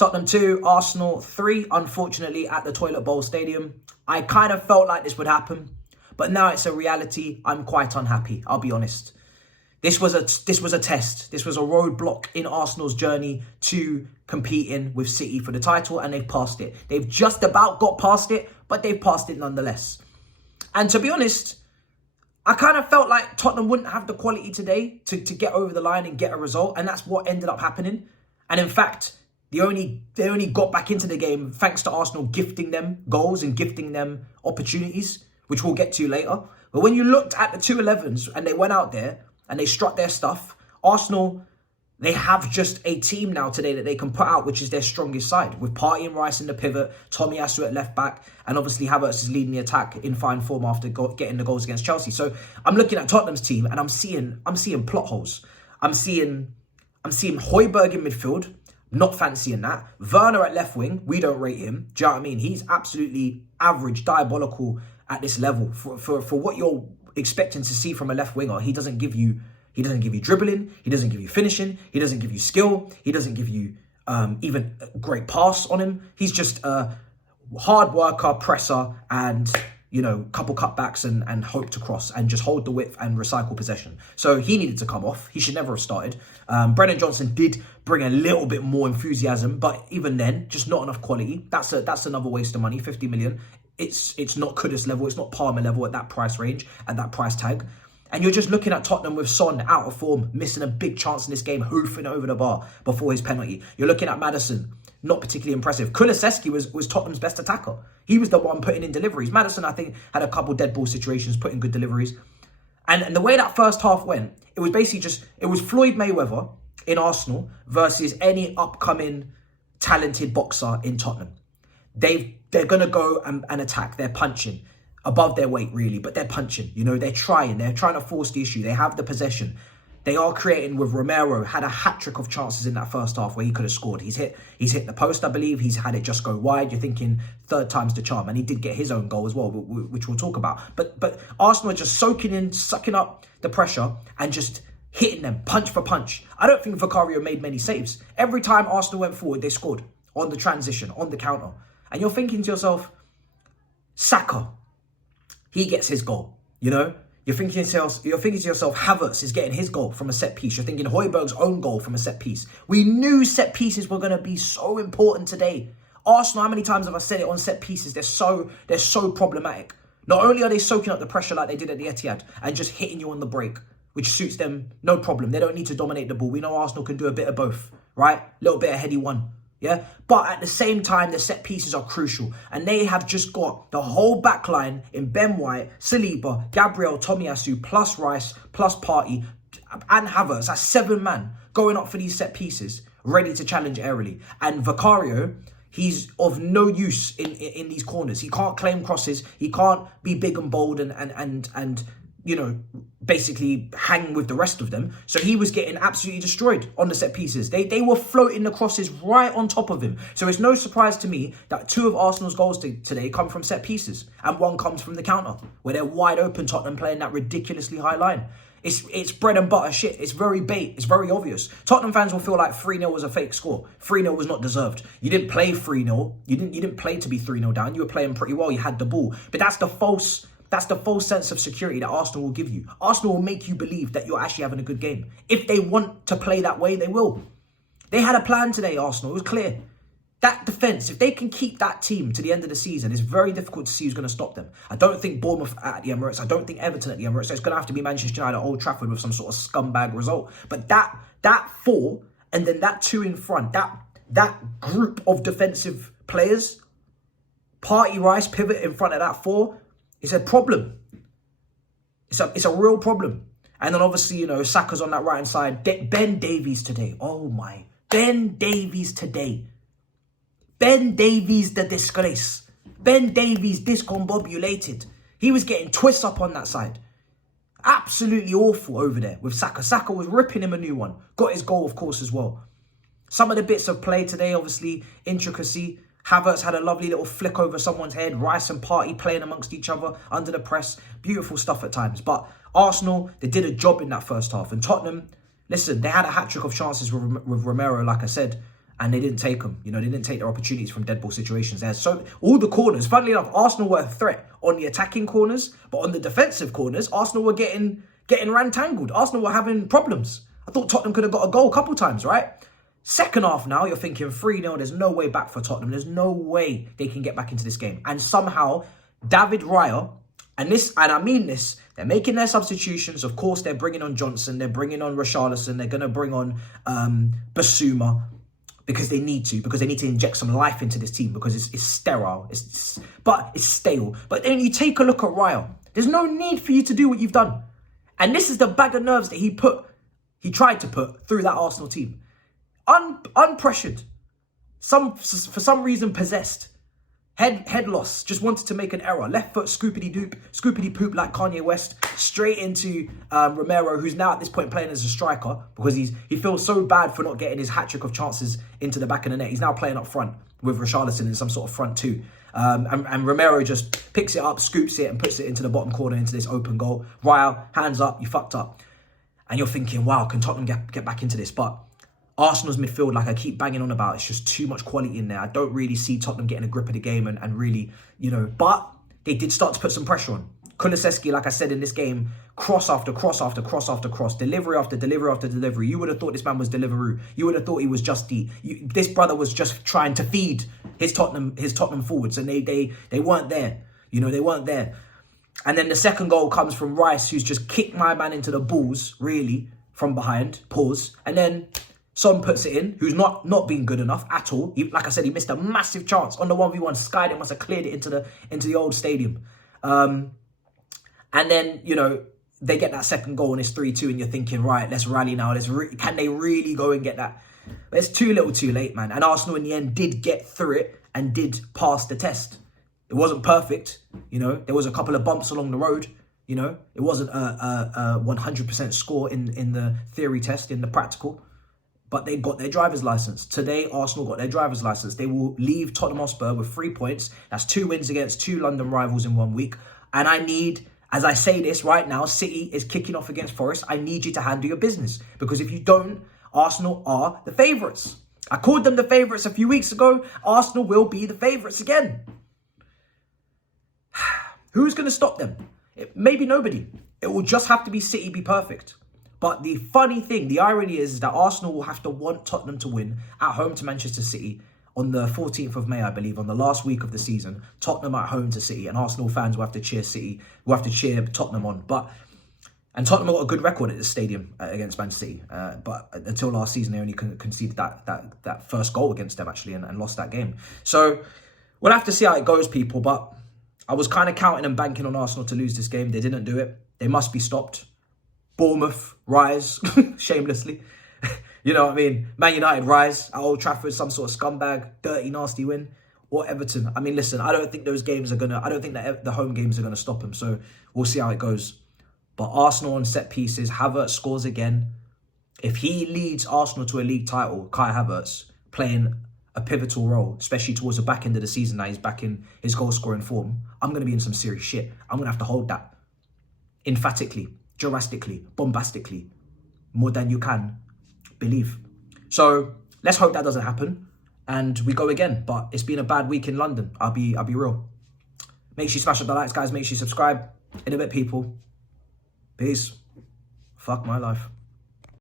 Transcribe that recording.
Tottenham 2, Arsenal 3, unfortunately, at the Toilet Bowl Stadium. I kind of felt like this would happen, but now it's a reality. I'm quite unhappy, I'll be honest. This was a test. This was a roadblock in Arsenal's journey to competing with City for the title, and they've passed it. They've just about got past it, but they've passed it nonetheless. And to be honest, I kind of felt like Tottenham wouldn't have the quality today to get over the line and get a result, and that's what ended up happening. And in fact, they only got back into the game thanks to Arsenal gifting them goals and gifting them opportunities, which we'll get to later. But when you looked at the 2-11s and they went out there and they struck their stuff, Arsenal, they have just a team now today that they can put out, which is their strongest side, with Partey and Rice in the pivot, Tomiyasu at left back, and obviously Havertz is leading the attack in fine form after getting the goals against Chelsea. So I'm looking at Tottenham's team and I'm seeing plot holes. I'm seeing Højbjerg in midfield. Not fancying that. Werner at left wing, we don't rate him. Do you know what I mean? He's absolutely average, diabolical at this level. For what you're expecting to see from a left winger, he doesn't give you dribbling, he doesn't give you finishing, he doesn't give you skill, he doesn't give you even a great pass on him. He's just a hard worker, presser, and couple cutbacks and hope to cross and just hold the width and recycle possession. So he needed to come off. He should never have started. Brennan Johnson did bring a little bit more enthusiasm, but even then, just not enough quality. That's another waste of money, 50 million. It's not Kudus level, it's not Palmer level at that price range, at that price tag. And you're just looking at Tottenham with Son out of form, missing a big chance in this game, hoofing over the bar before his penalty. You're looking at Maddison, not particularly impressive. Kulusevski was Tottenham's best attacker. He was the one putting in deliveries. Maddison, I think, had a couple dead ball situations, putting good deliveries. And the way that first half went, it was basically it was Floyd Mayweather in Arsenal versus any upcoming talented boxer in Tottenham. They're going to go and attack. They're punching above their weight, really, but they're punching. They're trying to force the issue. They have the possession. They are creating with Romero, had a hat-trick of chances in that first half where he could have scored. He's hit the post, I believe. He's had it just go wide. You're thinking third time's the charm. And he did get his own goal as well, which we'll talk about. But Arsenal are just soaking in, sucking up the pressure and just hitting them punch for punch. I don't think Vicario made many saves. Every time Arsenal went forward, they scored on the transition, on the counter. And you're thinking to yourself, Saka, he gets his goal, You're thinking to yourself, Havertz is getting his goal from a set piece. You're thinking Højbjerg's own goal from a set piece. We knew set pieces were going to be so important today. Arsenal, how many times have I said it on set pieces? They're so problematic. Not only are they soaking up the pressure like they did at the Etihad and just hitting you on the break, which suits them, no problem. They don't need to dominate the ball. We know Arsenal can do a bit of both, right? A little bit of heady one. Yeah, but at the same time, the set pieces are crucial. And they have just got the whole back line in Ben White, Saliba, Gabriel, Tomiyasu, plus Rice, plus Partey, and Havertz. That's 7 men going up for these set pieces, ready to challenge aerially. And Vicario, he's of no use in these corners. He can't claim crosses. He can't be big and bold and basically hang with the rest of them. So he was getting absolutely destroyed on the set pieces. They were floating the crosses right on top of him. So it's no surprise to me that 2 of Arsenal's goals today come from set pieces and 1 comes from the counter, where they're wide open, Tottenham playing that ridiculously high line. It's bread and butter shit. It's very bait. It's very obvious. Tottenham fans will feel like 3-0 was a fake score. 3-0 was not deserved. You didn't play 3-0. You didn't play to be 3-0 down. You were playing pretty well. You had the ball. But that's the false sense of security that Arsenal will give you. Arsenal will make you believe that you're actually having a good game. If they want to play that way, they will. They had a plan today, Arsenal. It was clear. That defence, if they can keep that team to the end of the season, it's very difficult to see who's going to stop them. I don't think Bournemouth at the Emirates. I don't think Everton at the Emirates. So it's going to have to be Manchester United at Old Trafford with some sort of scumbag result. But that 4 and then that 2 in front, that group of defensive players, Partey, Rice, pivot in front of that 4, it's a problem. It's a real problem. And then obviously, Saka's on that right-hand side. Ben Davies today. Oh my. Ben Davies today. Ben Davies, the disgrace. Ben Davies discombobulated. He was getting twists up on that side. Absolutely awful over there with Saka. Saka was ripping him a new one. Got his goal, of course, as well. Some of the bits of play today, obviously, intricacy. Havertz had a lovely little flick over someone's head. Rice and Partey playing amongst each other under the press. Beautiful stuff at times. But Arsenal, they did a job in that first half. And Tottenham, listen, they had a hat-trick of chances with Romero, like I said. and they didn't take them. You know, they didn't take their opportunities from dead ball situations there. So all the corners, funnily enough, Arsenal were a threat on the attacking corners, but on the defensive corners, Arsenal were getting rantangled. Arsenal were having problems. I thought Tottenham could have got a goal a couple times, right? Second half now, you're thinking 3-0, there's no way back for Tottenham. There's no way they can get back into this game. And somehow, David Raya, and I mean this, they're making their substitutions. Of course, they're bringing on Johnson, they're bringing on Richarlison, they're going to bring on Basuma, because they need to inject some life into this team, because it's sterile, but it's stale. But then you take a look at Raya. There's no need for you to do what you've done. And this is the bag of nerves that he tried to put through that Arsenal team. Unpressured. For some reason possessed. Head loss. Just wanted to make an error. Left foot scoopity poop like Kanye West. Straight into Romero, who's now at this point playing as a striker, because he feels so bad for not getting his hat-trick of chances into the back of the net. He's now playing up front with Richarlison in some sort of front two. And Romero just picks it up, scoops it, and puts it into the bottom corner, into this open goal. Raya, hands up, you fucked up. And you're thinking, wow, can Tottenham get back into this? But Arsenal's midfield, like I keep banging on about, it's just too much quality in there. I don't really see Tottenham getting a grip of the game and really, you know, but they did start to put some pressure on. Kulusevski, like I said in this game, cross after cross after cross after cross, delivery after delivery after delivery. You would have thought this man was Deliveroo. You would have thought he was this brother was just trying to feed his Tottenham forwards, and they weren't there. You know, they weren't there. And then the second goal comes from Rice, who's just kicked my man into the balls, really, from behind, pause. And then Son puts it in, who's not been good enough at all. Like I said, he missed a massive chance on the 1v1. Sky must have cleared it into the old stadium. And then, you know, they get that second goal and it's 3-2, and you're thinking, right, let's rally now. Can they really go and get that? But it's too little too late, man. And Arsenal in the end did get through it and did pass the test. It wasn't perfect, you know. There was a couple of bumps along the road, you know. It wasn't a 100% score in the theory test, in the practical. But they got their driver's license. Today, Arsenal got their driver's license. They will leave Tottenham Hotspur with 3 points. That's 2 wins against 2 London rivals in 1 week. And I need, as I say this right now, City is kicking off against Forest. I need you to handle your business. Because if you don't, Arsenal are the favourites. I called them the favourites a few weeks ago. Arsenal will be the favourites again. Who's going to stop them? Maybe nobody. It will just have to be City be perfect. But the funny thing, the irony is that Arsenal will have to want Tottenham to win at home to Manchester City on the 14th of May, I believe, on the last week of the season. Tottenham at home to City, and Arsenal fans will have to cheer City, will have to cheer Tottenham on. And Tottenham got a good record at the stadium against Man City. But until last season, they only conceded that first goal against them, actually, and lost that game. So we'll have to see how it goes, people. But I was kind of counting and banking on Arsenal to lose this game. They didn't do it. They must be stopped. Bournemouth, rise, shamelessly. You know what I mean? Man United, rise. At Old Trafford, some sort of scumbag, dirty, nasty win. Or Everton. I mean, listen, I don't think those games are going to... I don't think that the home games are going to stop them. So we'll see how it goes. But Arsenal on set pieces. Havertz scores again. If he leads Arsenal to a league title, Kai Havertz, playing a pivotal role, especially towards the back end of the season, now he's back in his goal-scoring form, I'm going to be in some serious shit. I'm going to have to hold that. Emphatically. Drastically, bombastically, more than you can believe. So let's hope that doesn't happen and we go again. But it's been a bad week in London. I'll be real. Make sure you smash up the likes, guys. Make sure you subscribe. In a bit, people. Peace. Fuck my life.